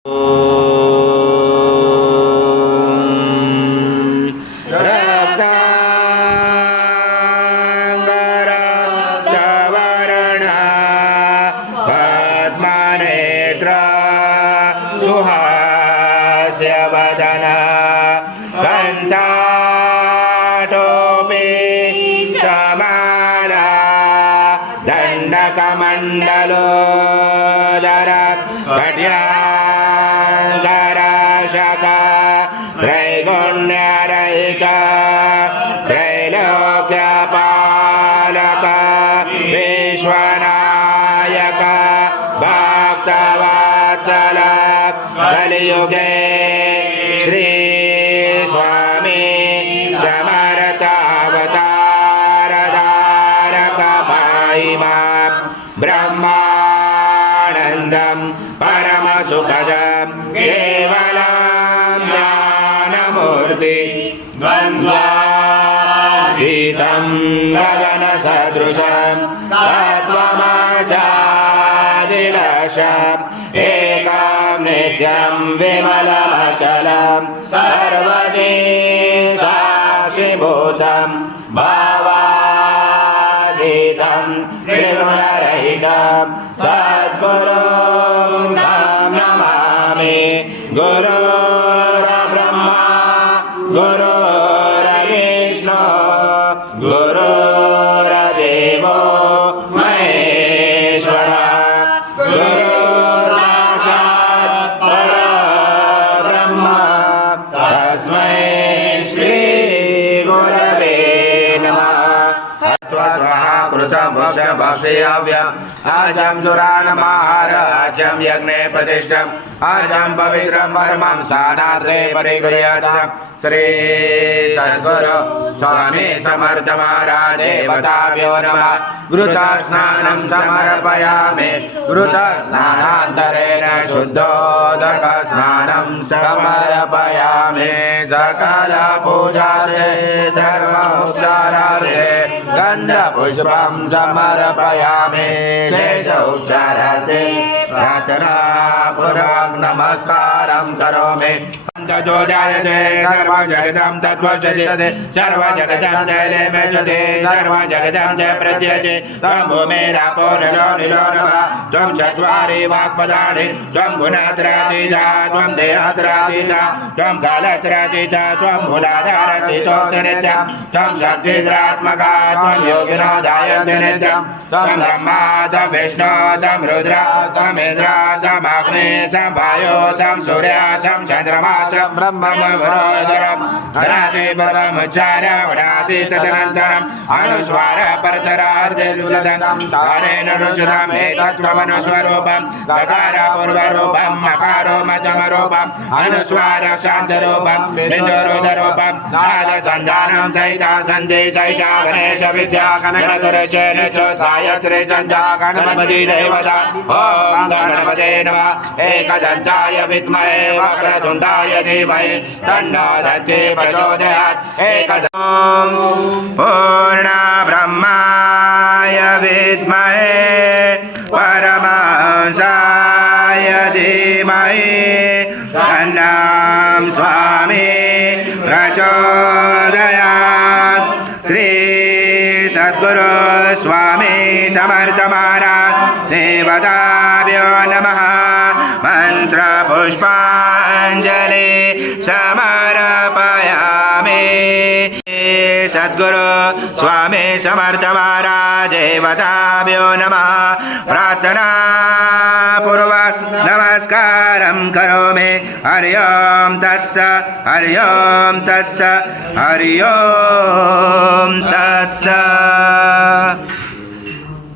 दंडकमंडलोदर खड्याङ्गराशक त्रैगुण्यरहित त्रैलोक्यपालक विश्वनायक भक्तवत्सल कलियुगे श्री स्वामी समर्थावतारधारक महिमा ब्रह्मानंदं परमसुखदं केवलं ज्ञानमूर्ति द्वन्द्वातीतं गगनसदृशं तत्त्वमस्यादिलक्ष्यम् एकं नित्यं विमलमचलं सर्वदि साक्षिभूतं भावातीतं निर्गुणरहितं सद्गुरुं नमामि। गुरुर्ब्रह्मा गुरुर्विष्णु गुरुर्देवो महेश्वरः गुरुर्साक्षात् परब्रह्म तस्मै श्री गुरवे नमः। आजम सुरानमाहाराज्यम यज्ञे प्रतिष्ठम आजम पवित्रम परमं स्थानार्थे परिगृह्यताम्। श्री सद्गुरु स्वामी समर्थ महाराज देवताभ्यो नमः। घृत स्नानं समर्पयामि। घृत स्नानान्तरेण शुद्धोदक स्नानं समर्पयामि। सकल पूजार्थे सर्वोपचारार्थे गन्धपुष्पं समर्पयामि। शेष उच्चारार्थे प्रार्थनापूर्वक नमस्कारं करोमि। जो जायते सर्वजगतं तत्त्वस्य सर्वजगतं जयते मेषते सर्वजगतं जय प्रत्यये त्वं भूमिरापो नरो निरो नमः। त्वं चत्वारि वाक्पदानि त्वं गुणत्रयातीता त्वं देहत्रयातीता त्वं कालत्रयातीता त्वं मूलाधारस्थितोऽसि नित्यं त्वं शक्तिरात्मका त्वं योगिनो दायते नित्यं त्वं ब्रह्मा त्वं विष्णु त्वं रुद्र त्वं इन्द्र त्वं अग्नि त्वं वायु त्वं सूर्य त्वं चन्द्रमा ब्रह्मवरोदरम् अनादि परमुच्चार्य वनादि तदनन्तरम् अनुस्वार परतरार्धे दुलदनं तारेण रुचितम् एतत्त्वमनुस्वरूपम् गकार पूर्वरूपम् मकारो मध्यमरूपम् अनुस्वार शान्तरूपम् बिन्दुरुदरूपम् नादसन्धानं सहिता सन्धि सहिता गणेश विद्या गणगुरुशेन च गायत्री छन्दा गणपति देवता ॐ गणपते नमः। एकदन्ताय विद्महे वक्रतुण्डाय धीमहि तन्नो दन्ति प्रचोदयात्। एकदं पूर्णब्रह्माय विद्महे परमहंसाय धीमहि तन्नो स्वामी प्रचोदयात्। श्री सद्गुरु स्वामी समर्थ महाराज देवताभ्यो नमः। मंत्र पुष्पांजलि समर्पयामि। सद्गुरु स्वामी समर्थ महाराज देवताभ्यो नमः। प्रार्थना पूर्वक नमस्कारं करोमि। हरि ओम तत्सत् हरि ओम तत्सत् हरि ओम तत्सत्।